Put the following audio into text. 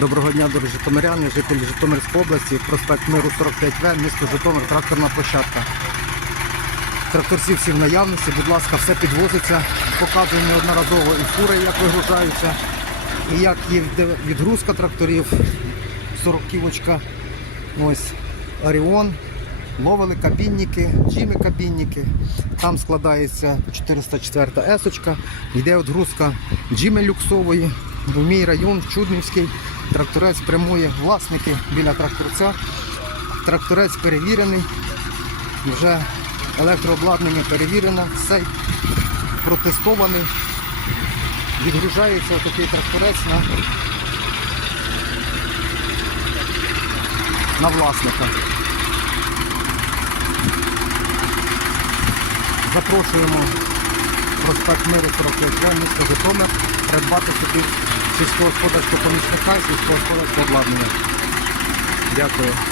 Доброго дня, дорогі житомиряни, жителі Житомирської області, проспект Миру 45В, місто Житомир, тракторна площадка. Тракторці всі в наявності, будь ласка, все підвозиться. Показую неодноразово і фури, як вигружаються, і як є відгрузка тракторів, 40-ківочка, ось Оріон, ловили кабінники, джими кабінники. Там складається 404 есочка, йде відгрузка джими люксової. В мій район Чуднівський. Тракторець прямує власники біля тракторця. Тракторець перевірений, вже електрообладнання перевірено, все протестований. Відгружається отакий тракторець на, на власника. Запрошуємо проспект Миру 45 місто Житомир придбати собі сільськогосподарського помічника сільськогосподарського обладнання. Дякую.